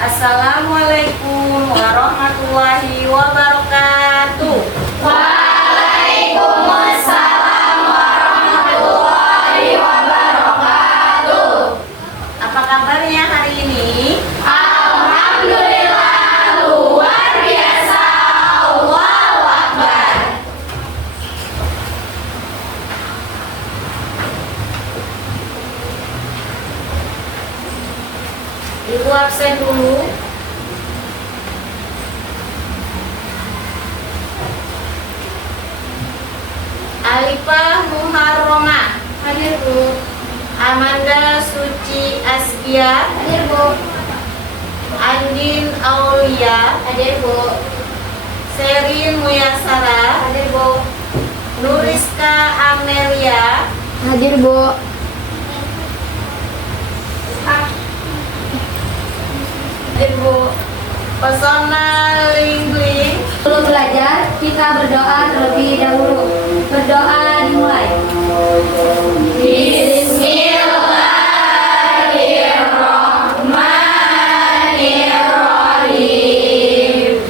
Assalamualaikum warahmatullahi wabarakatuh. Waalaikumsalam warahmatullahi wabarakatuh. Apa kabarnya hari ini? Alhamdulillah, luar biasa. Allahu Akbar. Ibu absen dulu. Alifah Muharromah. Hadir Bu. Amanda Suci Askia. Hadir Bu. Andin Aulia. Hadir Bu. Serin Muyasara. Hadir Bu. Nuriska Amelia. Hadir Bu. Hadir Bu. Pesona Lingling. Sebelum belajar, kita berdoa terlebih dahulu. Berdoa dimulai. Bismillahirrahmanirrahim.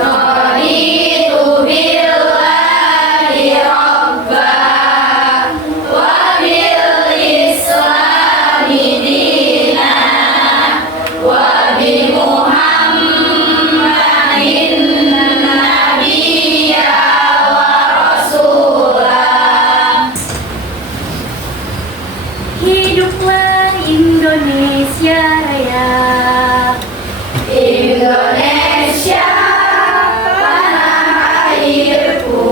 Raditu billahi rabban wa bil islami dinan wa bi Muhammadin nabiyya wa rasulah. Hiduplah Indonesia Raya. Indonesia, tanah airku,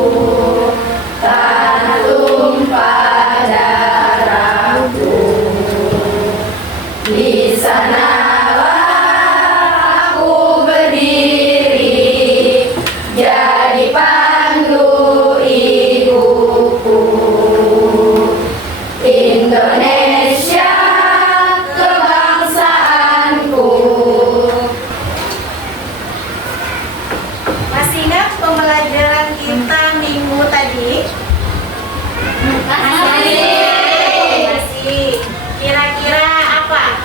tanah tumpah darahku. Di sanalah aku berdiri, jadi pandu ibuku. Indonesia, kebangsaanku. Masih ingat pembelajaran kita minggu tadi? Masih. Kira-kira apa?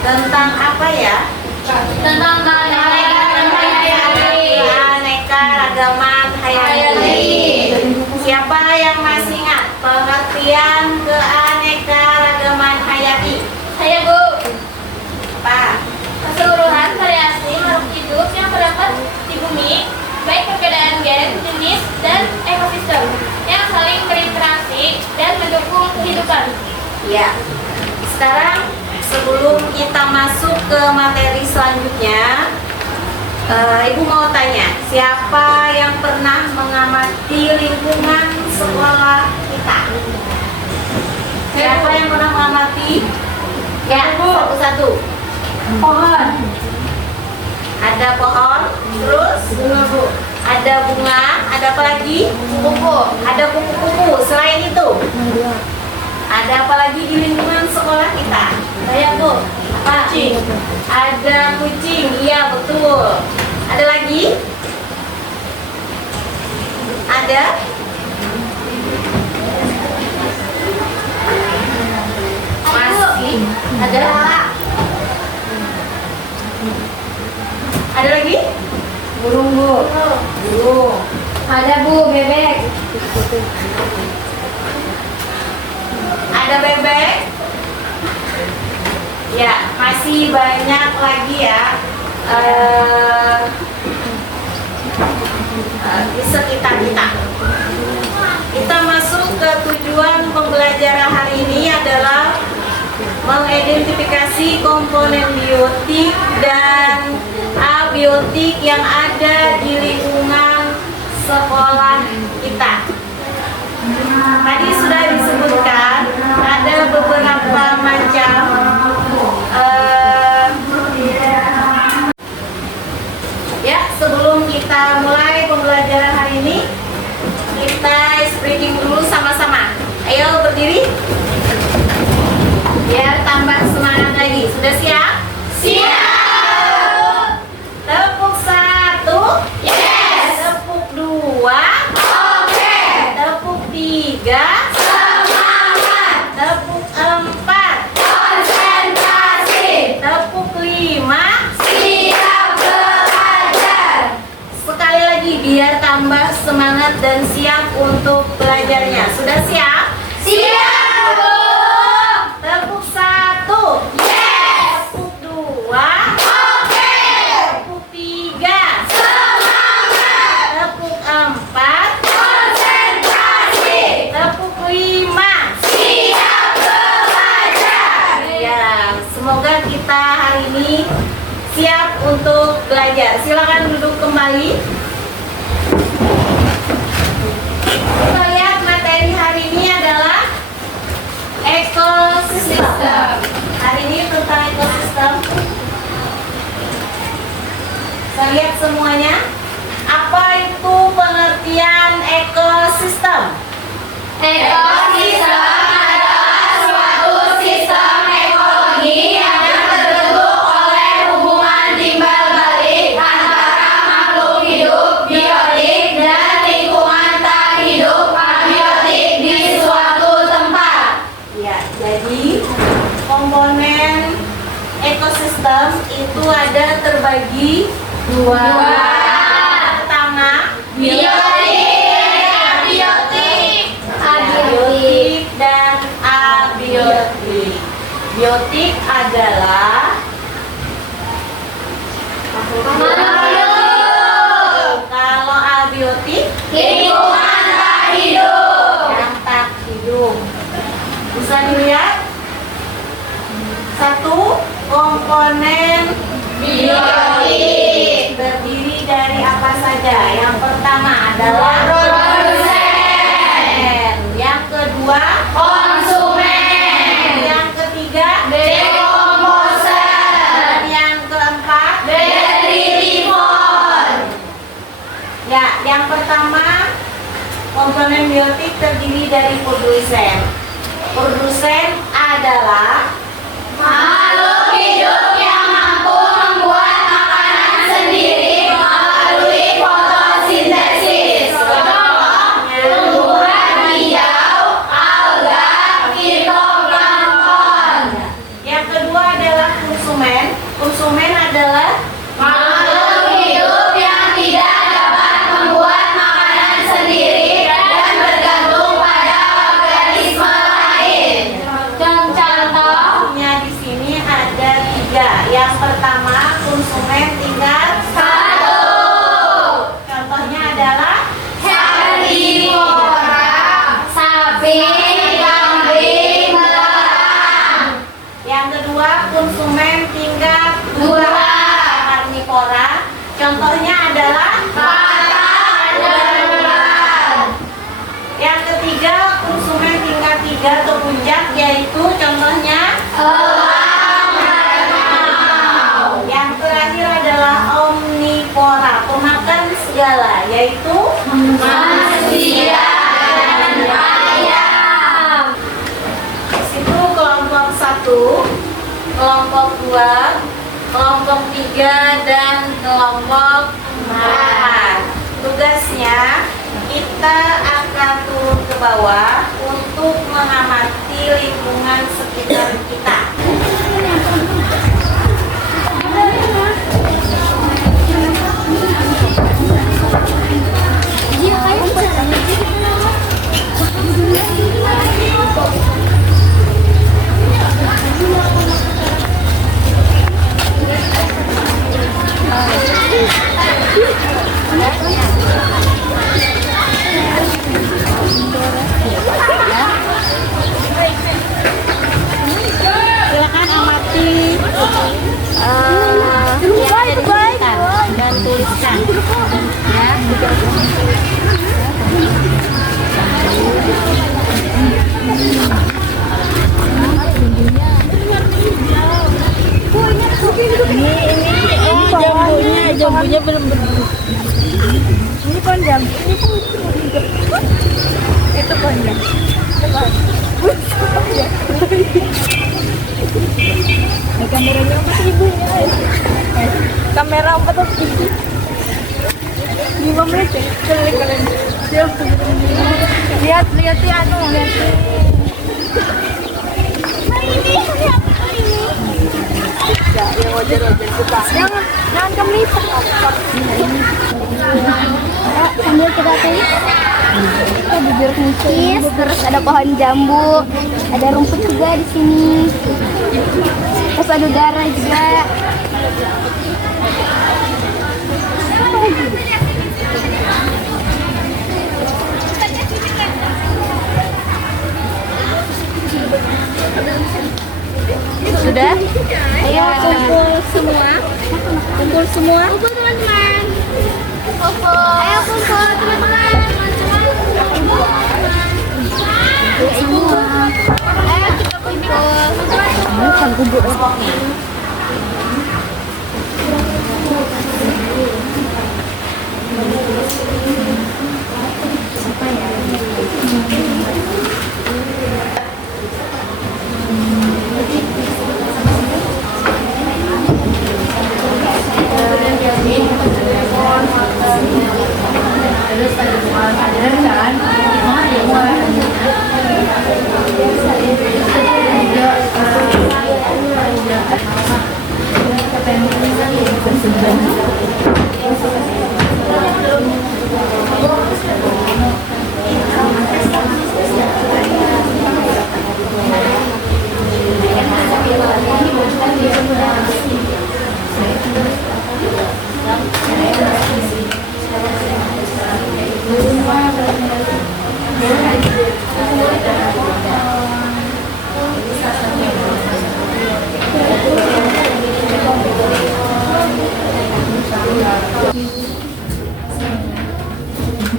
Tentang apa ya? Tentang Keanekaragaman hayati. Siapa yang masih ingat pengertian keanekaragaman hayati? Saya Bu. Apa? Keseluruhan variasi makhluk hidup yang terdapat di bumi, baik perbedaan gen, jenis, dan ekosistem yang saling berinteraksi dan mendukung kehidupan. Ya. Sekarang sebelum kita masuk ke materi selanjutnya, Ibu mau tanya, siapa yang pernah mengamati lingkungan sekolah kita? Siapa yang pernah mengamati? Ya, satu-satu. Pohon, Ada pohon, terus ada bunga, ada apa lagi? buku, Ada kupu-kupu. Selain itu, ada apa lagi di lingkungan sekolah kita? saya Bu. Apa? Ada kucing, iya betul. Ada lagi? Ada? Masih? Ada? Ada lagi? Burung Bu. Burung. Ada Bu, bebek. Ada bebek? Ya, masih banyak lagi ya di sekitar kita. Kita masuk ke tujuan pembelajaran hari ini adalah mengidentifikasi komponen biotik dan abiotik yang ada di lingkungan sekolah kita. Tadi sudah disebutkan ada beberapa macam ya. Sebelum kita mulai pembelajaran hari ini, kita breathing dulu sama-sama. Ayo berdiri biar tambah semangat lagi. Sudah siap? Siap. Tepuk satu. Yes. Tepuk dua. Oke. Tepuk tiga. Semangat. Tepuk empat. Konsentrasi. dan siap untuk belajarnya. Sudah siap? Siap, Bu. Tepuk 1. Yes. Tepuk 2. Oke. Tepuk 3. Semangat. Tepuk 4. Konsentrasi. Tepuk 5. Siap belajar. Ya, semoga kita hari ini siap untuk belajar. Silakan duduk kembali. Kita lihat materi hari ini adalah ekosistem. Hari ini tentang ekosistem. Kita lihat semuanya. Apa itu pengertian ekosistem? Ekosistem adalah suatu sistem ekologi yang terbentuk oleh hubungan timbal balik antara makhluk hidup biotik dan lingkungan tak hidup abiotik di suatu tempat. Ya, jadi komponen ekosistem itu ada terbagi dua. Pertama, Biotik, biotik dan abiotik. Biotik adalah makhluk kalau abiotik lingkungan tak hidup. yang tak hidup. Bisa dilihat satu komponen Biotik. terdiri dari apa saja? Yang pertama adalah Produsen. yang kedua, Konsumen. yang ketiga, Dekomposer. dan yang keempat. Detritivor. Ya, yang pertama komponen biotik terdiri dari produsen. Produsen adalah Makhluk hidup yang mampu membuat makanan sendiri melalui fotosintesis. Contohnya tumbuhan hijau, alga, fitoplankton. yang kedua adalah konsumen. Konsumen adalah Makhluk hidup yang tidak dapat membuat makanan sendiri dan bergantung pada organisme lain. Contoh di sini ada 3. Yang pertama konsumen tingkat 1. contohnya adalah Herbivora, sapi, kambing, belang. yang kedua konsumen tingkat 2. karnivora. Contohnya adalah Bata dan belang. yang ketiga konsumen tingkat 3 atau puncak, yaitu contohnya Elang dan harimau. yang terakhir adalah omnivora, pemakan segala, yaitu Manusia dan ayam. itu kelompok 1, kelompok 2, kelompok 3, dan kelompok 4. Tugasnya kita akan turun ke bawah untuk mengamati lingkungan sekitar kita. Silakan amati yang ada di sekitar dan tuliskan ya. Jambunya belum berdiri. Ini pohon jambu. Itu pohon jambu. Kameranya apa sih ibunya? Kamera apa tuh ibu? 5 menit ya? Kalian lihat ya anu lihat. Ya, yang wajar kita. Jangan kamu lipat. Sambil kita tulis. jeruk nipis, terus ada pohon jambu, ada rumput juga di sini. Terus ada udara juga. Sudah? Ayo kumpul semua. Kumpul semua. Kumpul teman-teman. Ayo kumpul teman-teman. Kumpul semua. Ayo kita kumpul.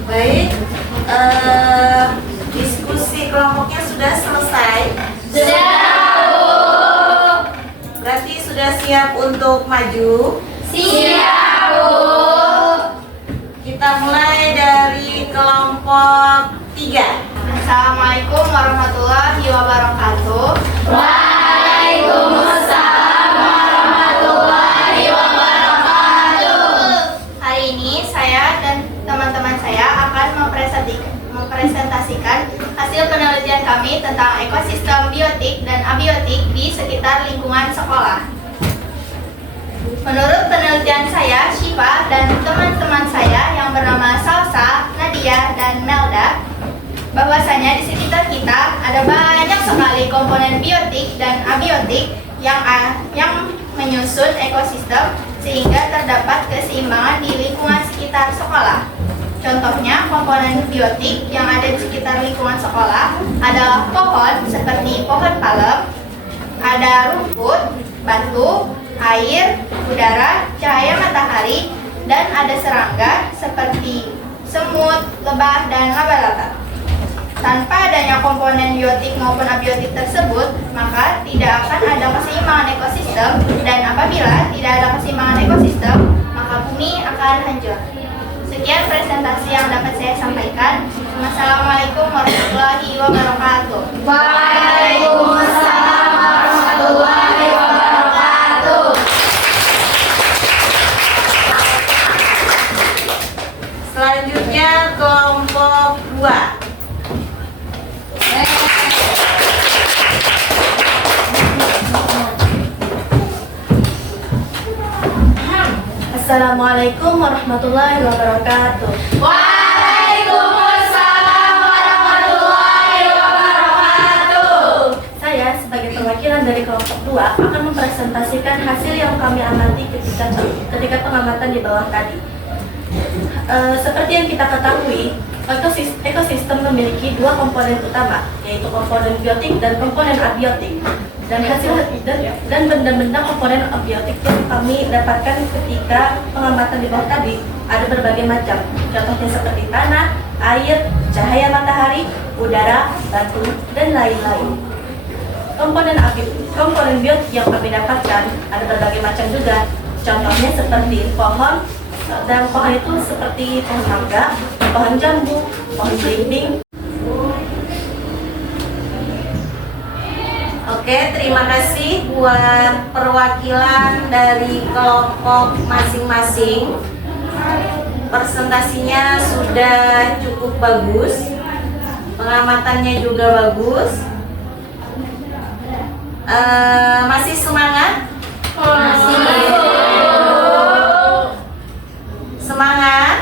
Baik, diskusi kelompoknya sudah selesai. Berarti sudah siap untuk maju. Siap, Bu. Kita mulai dari kelompok 3. Assalamualaikum warahmatullahi wabarakatuh. Waalaikumsalam warahmatullahi wabarakatuh. Hari ini saya dan teman-teman saya akan mempresentasikan hasil penelitian kami tentang ekosistem biotik dan abiotik di sekitar lingkungan sekolah. Menurut penelitian saya, Syifa dan teman-teman saya yang bernama Salsa, Nadia, dan Melda, bahwasanya di sekitar kita ada banyak sekali komponen biotik dan abiotik yang menyusun ekosistem sehingga terdapat keseimbangan di lingkungan sekitar sekolah. Contohnya, komponen biotik yang ada di sekitar lingkungan sekolah adalah pohon seperti pohon palem, ada rumput, batu, air, udara, cahaya matahari, dan ada serangga seperti semut, lebah, dan laba-laba. Tanpa adanya komponen biotik maupun abiotik tersebut, maka tidak akan ada keseimbangan ekosistem, dan apabila tidak ada keseimbangan ekosistem, maka bumi akan hancur. Sekian presentasi yang dapat saya sampaikan. Wassalamualaikum warahmatullahi wabarakatuh. Waalaikumsalam warahmatullahi wabarakatuh. Selanjutnya kelompok 2. Assalamualaikum warahmatullahi wabarakatuh. Waalaikumsalam warahmatullahi wabarakatuh. Saya sebagai perwakilan dari kelompok 2 akan mempresentasikan hasil yang kami amati ketika pengamatan di bawah tadi. Seperti yang kita ketahui, ekosistem memiliki dua komponen utama, yaitu komponen biotik dan komponen abiotik. Dan benda-benda komponen abiotik yang kami dapatkan ketika pengamatan di bawah tadi ada berbagai macam. Contohnya seperti tanah, air, cahaya matahari, udara, batu, dan lain-lain. Komponen biotik yang kami dapatkan ada berbagai macam juga. Contohnya seperti pohon, dan pohon itu seperti pohon mangga, pohon jambu, pohon belimbing. Oke, terima kasih buat perwakilan dari kelompok masing-masing. Presentasinya sudah cukup bagus, pengamatannya juga bagus. Masih semangat? Semangat?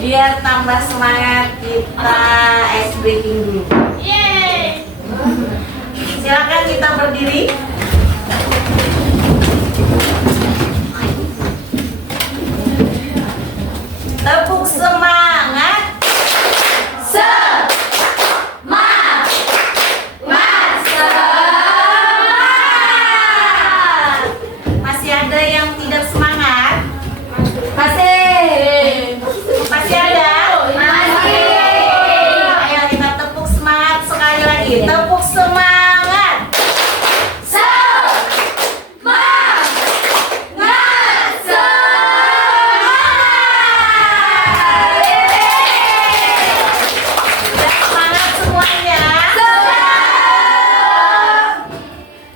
Biar tambah breaking dulu. Yeay! Silakan kita berdiri. Tepuk semangat. Masih ada yang tidak semangat? Masih ada? Ayo kita tepuk semangat sekali lagi. Tepuk semangat. Sudah semangat semuanya?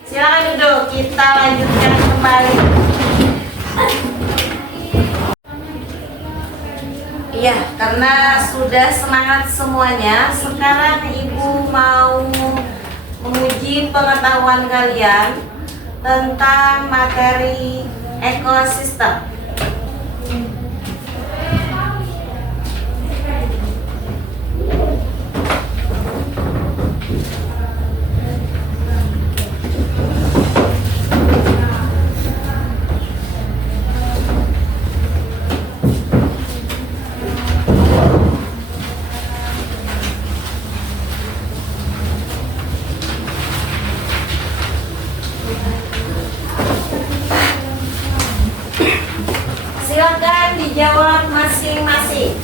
Silakan duduk, kita lanjutkan kembali. Iya, karena sudah semangat semuanya, sekarang Ibu mau menguji pengetahuan kalian tentang materi ekosistem. Silakan dijawab masing-masing.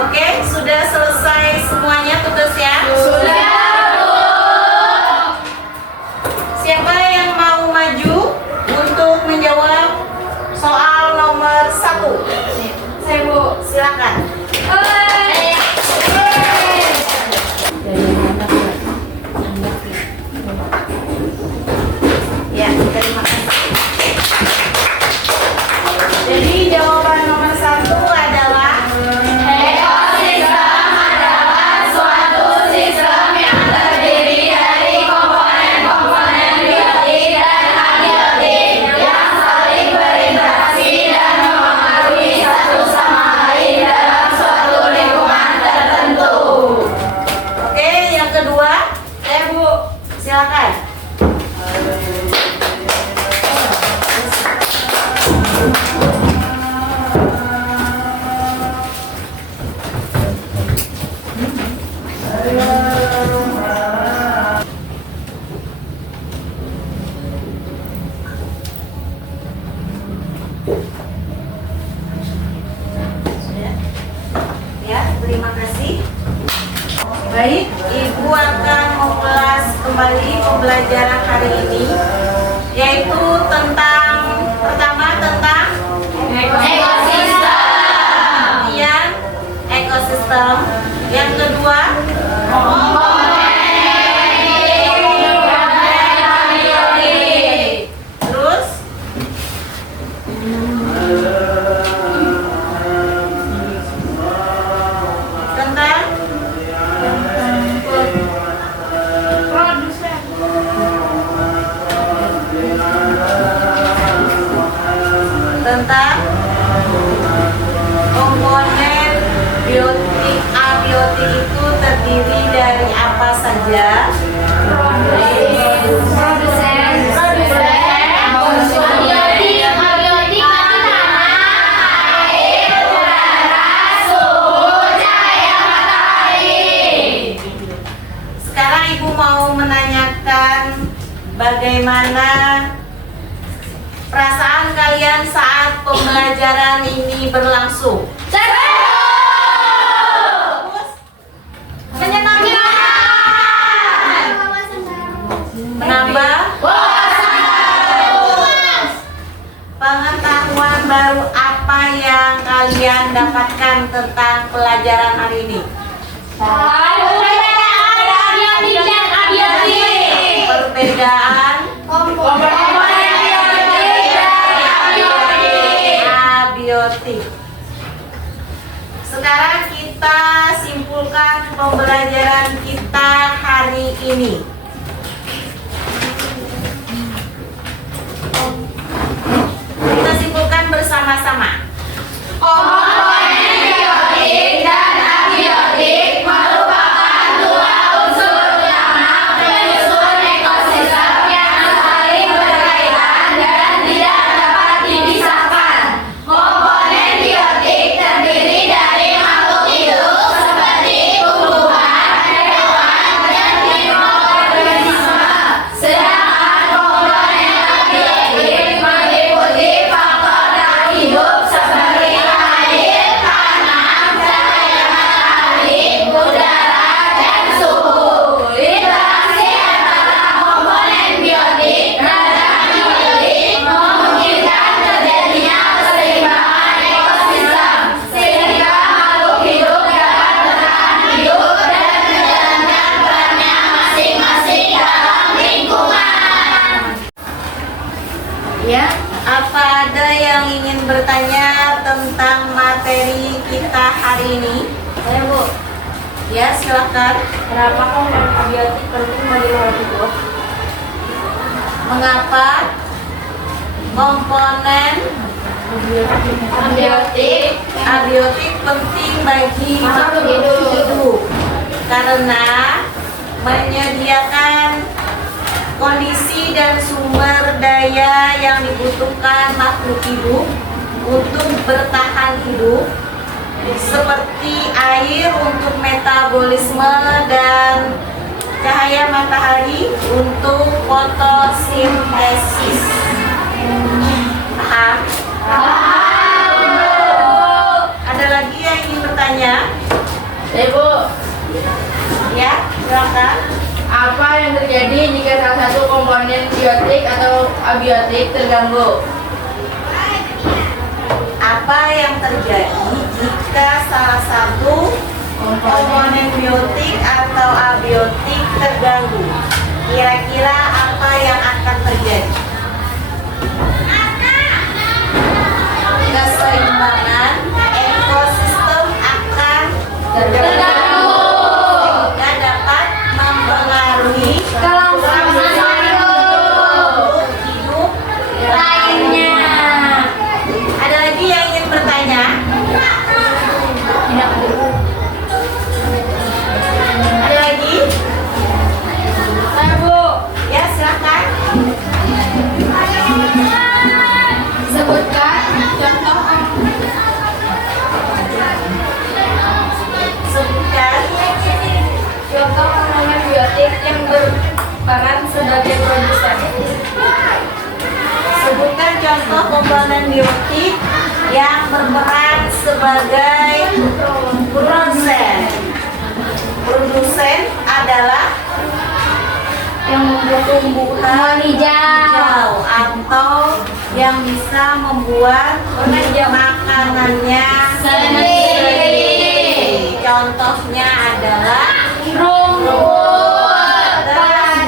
Oke, sudah selesai semuanya tugasnya? Sudah. Siapa yang mau maju untuk menjawab soal nomor 1? Saya, Bu. Silakan. Ya, terima kasih. Jadi jawaban nomor 1 adalah Ekosistem adalah suatu sistem yang terdiri dari komponen-komponen biotik dan abiotik yang saling berinteraksi dan mempengaruhi satu sama lain dalam suatu lingkungan tertentu. Oke, yang kedua, Bu, silakan. Ya, terima kasih. Baik, Ibu akan mengulas kembali pembelajaran hari ini, yaitu tentang pertama tentang Ekosistem. kemudian ekosistem, yang kedua terus tentang tentang komponen biotik. Abiotik itu terdiri dari apa saja? Sekarang Ibu mau menanyakan bagaimana perasaan kalian saat pembelajaran ini berlangsung. Menyenangkan. Menambah pengetahuan baru apa yang kalian dapatkan tentang pelajaran hari ini? Perbedaan abiotik. Sekarang kita simpulkan pembelajaran kita hari ini. Kita simpulkan bersama-sama. Komponen biotik dan abiotik ingin bertanya tentang materi kita hari ini? Saya Bu, Ya, silakan. kenapa komponen abiotik penting bagi hewan hidup? Mengapa komponen abiotik penting bagi makhluk hidup? Karena menyediakan kondisi dan sumber daya yang dibutuhkan makhluk hidup untuk bertahan hidup, seperti air untuk metabolisme dan cahaya matahari untuk fotosintesis. Paham? Ada lagi yang ingin bertanya? Ibu, Ya, silakan. apa yang terjadi jika salah satu komponen biotik atau abiotik terganggu? Apa yang terjadi jika salah satu komponen biotik atau abiotik terganggu? Kira-kira apa yang akan terjadi? Keseimbangan ekosistem akan terganggu sehingga dapat mempengaruhi makhluk hidup lainnya. Ada lagi yang ingin bertanya? Ada lagi? Bu, Ya, silakan. sebutkan Sebutkan contoh komponen biotik yang berperan sebagai produsen. Sebutkan contoh komponen biotik yang berperan sebagai produsen. Produsen adalah yang membuat tumbuhan hijau atau yang bisa membuat makanannya sendiri. Contohnya adalah rumput,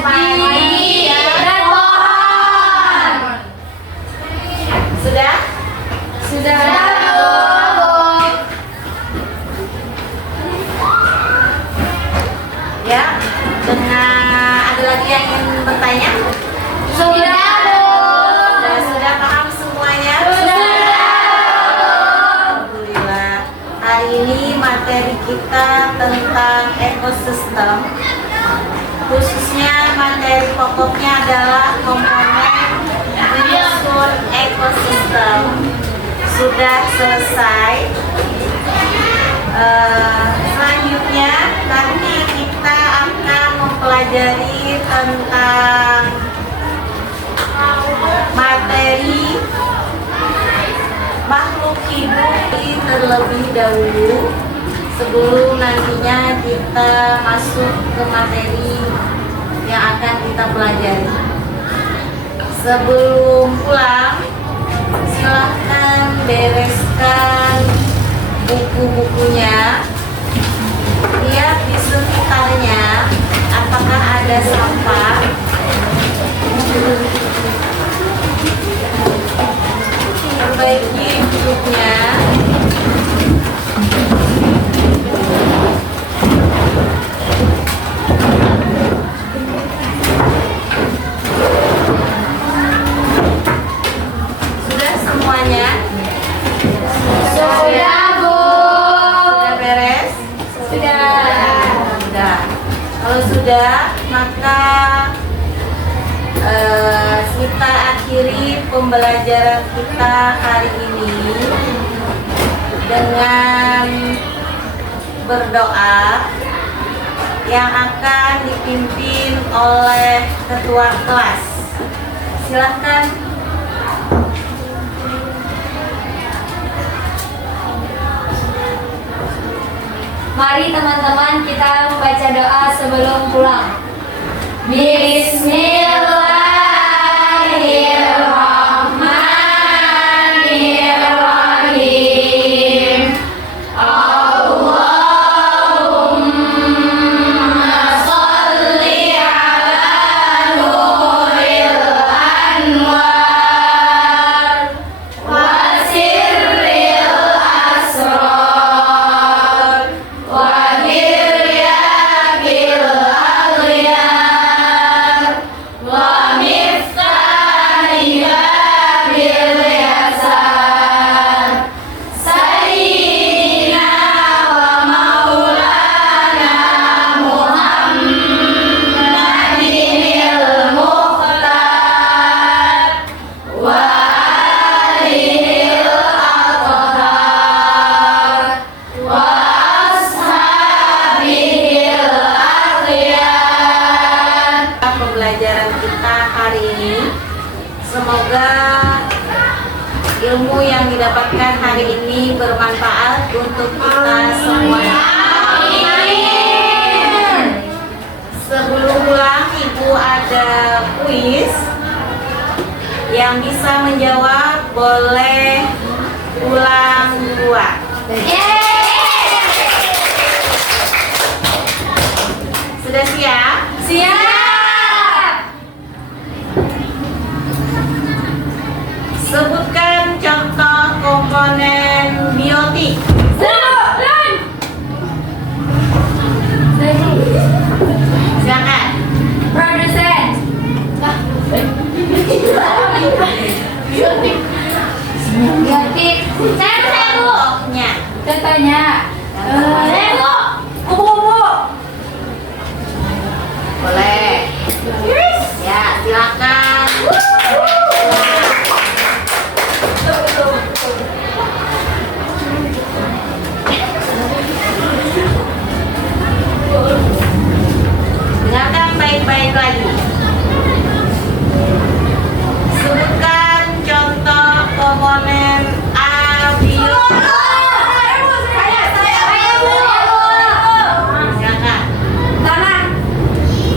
padi, dan pohon. Sudah? Sudah. Ya. Dengan ada lagi yang ingin bertanya? Sudah. Sudah paham semuanya? Alhamdulillah. Hari ini materi kita tentang ekosistem. Khususnya materi pokoknya adalah komponen unsur ekosistem. Sudah selesai. Selanjutnya nanti kita akan mempelajari tentang materi makhluk hidup terlebih dahulu sebelum nantinya kita masuk ke materi yang akan kita pelajari. Sebelum pulang, silahkan bereskan buku-bukunya, lihat di sekitarnya apakah ada sampah. Perbaiki duduknya. Sudah semuanya? Sudah, Bu. Sudah beres? Sudah. Kalau sudah, maka kita akhiri pembelajaran kita hari ini dengan berdoa yang akan dipimpin oleh ketua kelas. Silahkan. Mari teman-teman kita membaca doa sebelum pulang. Bismillahirrahmanirrahim. Allahumma sholli ala nuril anwar wa ilmu yang didapatkan hari ini bermanfaat untuk kita semua. Sebelum pulang, Ibu ada kuis. Yang bisa menjawab boleh pulang duluan. Sudah siap? Siap. Sebutkan contoh komponen biotik. Silakan. Produsen. Biotik. Saya Bu. Contohnya. Contohnya. Saya Bu. Kupu-kupu. Boleh. Ya, silakan. Dengarkan baik-baik lagi. Sebutkan contoh komponen abiotik. Silakan.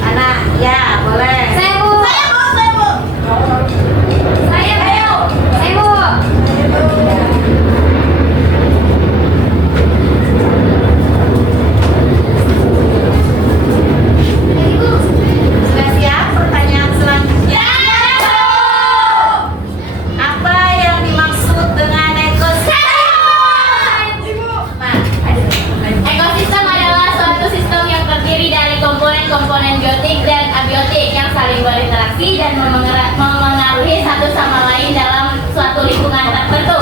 Tanah, ya boleh. Saya Bu. Sudah siap pertanyaan selanjutnya? Apa yang dimaksud dengan ekosistem? Ekosistem adalah suatu sistem yang terdiri dari komponen-komponen biotik dan abiotik yang saling berinteraksi dan memengaruhi satu sama lain dalam suatu lingkungan tertentu.